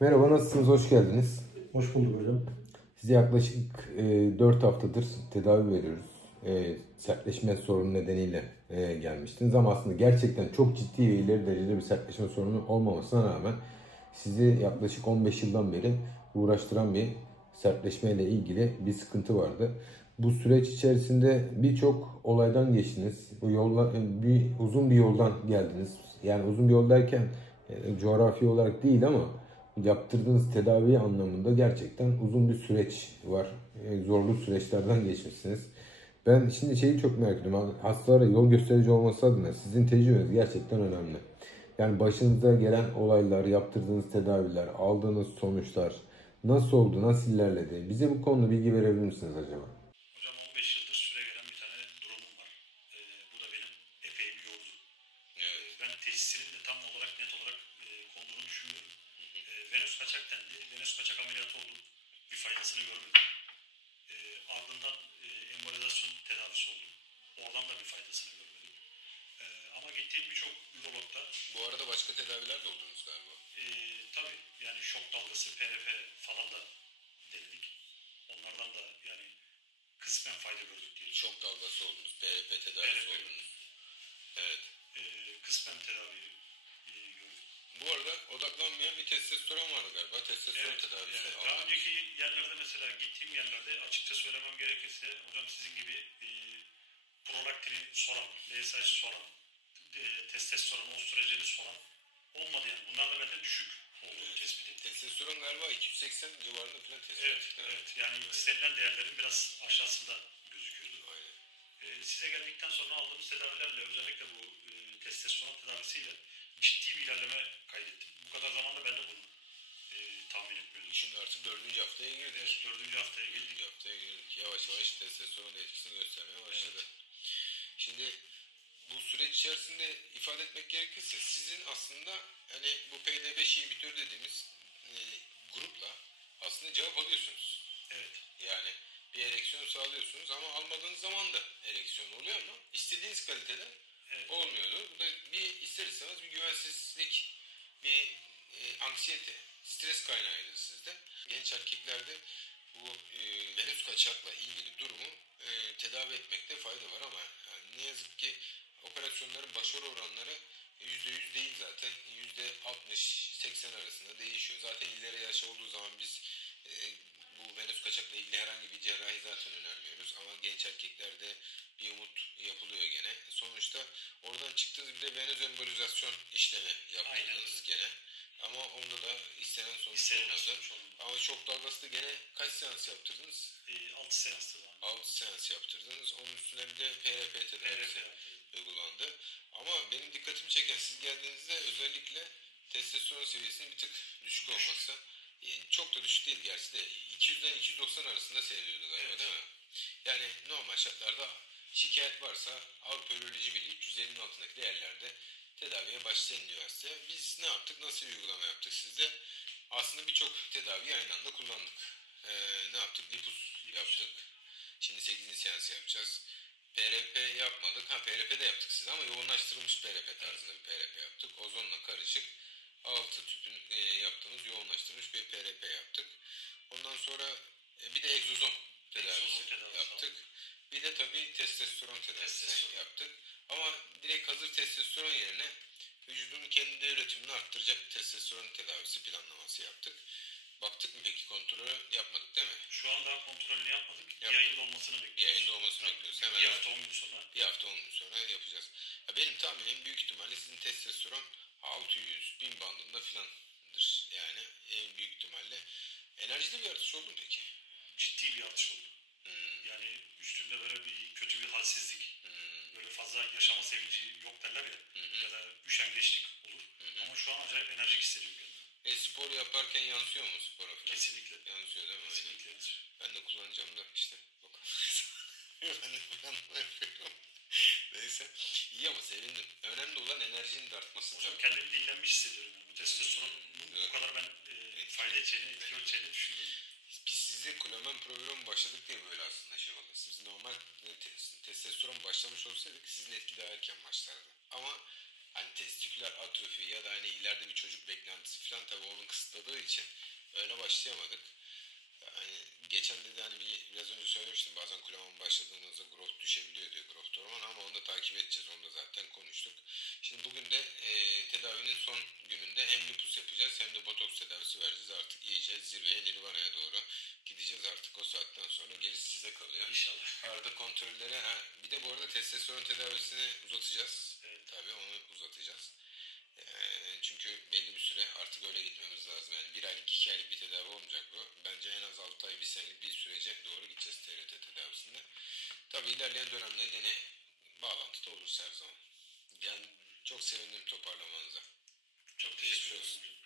Merhaba, nasılsınız? Hoş geldiniz. Hoş bulduk hocam. Size yaklaşık 4 haftadır tedavi veriyoruz. Sertleşme sorunu nedeniyle gelmiştiniz ama aslında gerçekten çok ciddi ve ileri derecede bir sertleşme sorunu olmamasına rağmen sizi yaklaşık 15 yıldan beri uğraştıran bir sertleşmeyle ilgili bir sıkıntı vardı. Bu süreç içerisinde birçok olaydan geçtiniz. Bu yolla, uzun bir yoldan geldiniz. Yani uzun bir yol derken coğrafi olarak değil ama yaptırdığınız tedavi anlamında gerçekten uzun bir süreç var. Zorlu süreçlerden geçmişsiniz. Ben şimdi şeyi çok merak ediyorum. Hastalara yol gösterici olması adına sizin tecrübeniz gerçekten önemli. Yani başınıza gelen olaylar, yaptırdığınız tedaviler, aldığınız sonuçlar nasıl oldu, nasıl ilerledi? Bize bu konuda bilgi verebilir misiniz acaba? Hocam 15 yıldır süre gelen bir tane durumum var. Bu da benim epey bir yordu. Ben teşhisinin de tam olarak net olarak konduğunu düşünmüyorum. Venöz kaçak dendi. Venöz kaçak ameliyatı oldum. Bir faydasını görmedim. Ardından embolizasyon tedavisi oldum. Oradan da bir faydasını görmedim. Ama gittiğim birçok ürologda... Bu arada başka tedaviler de oldunuz galiba. Tabii yani şok dalgası, PRP falan da denedik. Onlardan da yani kısmen fayda gördük diye. Şok dalgası oldunuz, PRP tedavisi oldunuz. Evet. Kısmen tedavi gördük. Bu arada odaklanmayan bir testosteron vardı galiba. Testosteron tedavisi. Yani daha önceki yerlerde mesela gittiğim yerlerde açıkça söylemem gerekirse hocam sizin gibi prolaktini soran, LSH soran, testosteron, ostrojeni soran olmadı yani. Bunlar da bende düşük olduğunu tespit ettim. Testosteron galiba 280 civarında falan tespit. Evet. Yani istenilen değerlerin biraz aşağısında gözüküyordu. Aynen. Size geldikten sonra aldığımız tedavilerle özellikle bu testosteron tedavisiyle ciddi bir ilerleme kaydettim. Bu kadar zamanda ben de bunu tahmin etmiyordum. Şimdi artık 4. haftaya girdik. Evet, 4. haftaya girdik. Yavaş yavaş testosteron etkisini göstermeye başladı. Evet. Şimdi bu süreç içerisinde ifade etmek gerekirse sizin aslında hani bu PDB inhibitör dediğimiz grupla aslında cevap alıyorsunuz. Evet. Yani bir ereksiyon sağlıyorsunuz ama almadığınız zaman da ereksiyon oluyor ama istediğiniz kalitede olmuyordu. Bu da bir ister istemez bir güvensizlik, bir anksiyete, stres kaynağıydı sizde. Genç erkeklerde bu venöz kaçakla ilgili durumu tedavi etmekte fayda var ama yani ne yazık ki operasyonların başarı oranları %100 değil zaten. %60-80 arasında değişiyor. Zaten ileri yaş olduğu zaman biz bu venöz kaçakla ilgili herhangi bir cerrahi zaten önermiyoruz. Ama genç erkeklerde bir umut yapılıyor gene. Sonuçta oradan çıktığınız bir de venöz embolizasyon işlemi yaptırdınız gene. Ama onda da istenen sonuç olmadı. Ama şok dalgası da gene kaç seans yaptırdınız? 6 seanstı. 6 seans yaptırdınız. Onun üstüne bir de PRP tedavisi uygulandı. Ama benim dikkatimi çeken siz geldiğinizde özellikle testosteron seviyesinin bir tık düşük olması. Çok da düşük değil gerçi de 200'den 290 arasında seyrediyordu galiba değil mi? Yani normal şartlarda şikayet varsa Avrupa Üroloji Birliği 350'nin altındaki değerlerde tedaviye başlayın diyor hastaya. Biz ne yaptık? Nasıl bir uygulama yaptık sizde? Aslında birçok tedaviyi aynı anda kullandık. Ne yaptık? Lipus yaptık. Şimdi 8. seans yapacağız. PRP yapmadık. PRP de yaptık size ama yoğunlaştırılmış PRP tarzında bir PRP yaptık. Ozonla karışık 6 tüpün yaptığımız yoğunlaştırılmış bir PRP yaptık. Ondan sonra bir de egzozom tedavisi yaptık. Bir de tabii testosteron tedavisi yaptık. Ama direkt hazır testosteron yerine vücudun kendi üretimini arttıracak bir testosteron tedavisi planlaması yaptık. Baktık mı peki, kontrolü yapmadık değil mi? Şu an daha kontrolünü yapmadık. Bir ayın dolmasını bekliyoruz. Bir ayın dolmasını bekliyoruz. Hemen bir hafta 10 gün sonra. Bir hafta 10 gün sonra yapacağız. Ya benim tahminim büyük ihtimalle sizin testosteron 600-1000 bandında filandır. Yani en büyük ihtimalle. Enerjide bir artış oldu mu peki? Ciddi bir artış oldu. Yani üstünde böyle bir kötü bir halsizlik. Böyle fazla yaşama sevinci yok derler ya. Ya da üşengeçlik olur. Ama şu an acayip enerjik hissediyorum kendimi. Spor yaparken yansıyor mu spora falan? Kesinlikle. Yansıyor değil mi? Kesinlikle yansıyor. Ben de kullanacağım da işte bakalım. Ben de planlama yapıyorum. Neyse. İyi ama sevindim. Önemli olan enerjinin de artması. Hocam kendimi dinlenmiş hissediyorum. Bu testosteronun bu kadar ben fayda edeceğini, etki edeceğini düşünüyorum. Biz size klomen programı başladık diye böyle aslında şey oldu. Siz normal testosteron başlamış olsaydık sizin etki daha erken başlardı. Ama hani testiküler atrofi ya da hani ileride bir çocuk beklentisi falan tabii onun kısıtladığı için öyle başlayamadık. Yani geçen de hani biraz önce söylemiştim, bazen kullanmaya başladığımızda growth düşebiliyor diyor, growth hormon, ama onu da takip edeceğiz, onu da zaten konuştuk. Şimdi bugün de tedavinin son gününde hem lupus yapacağız hem de botoks tedavisi vereceğiz. Artık iyice zirveye, nirvana'ya doğru gideceğiz artık o saatten sonra, gerisi size kalıyor. İnşallah. Arada kontrollere, bir de bu arada testosteron tedavisini uzatacağız. Evet. Tabii onu uzatacağız. Çünkü belli bir süre artık öyle gitmemiz lazım. Yani 1 aylık 2 aylık bir tedavi olmayacak bu. Bence en az 6 ay 1 senelik bir sürece doğru gideceğiz TRT tedavisinde. Tabii ilerleyen dönemde gene bağlantıda oluruz her zaman. Yani çok sevindim toparlamanıza. Çok teşekkür ederim.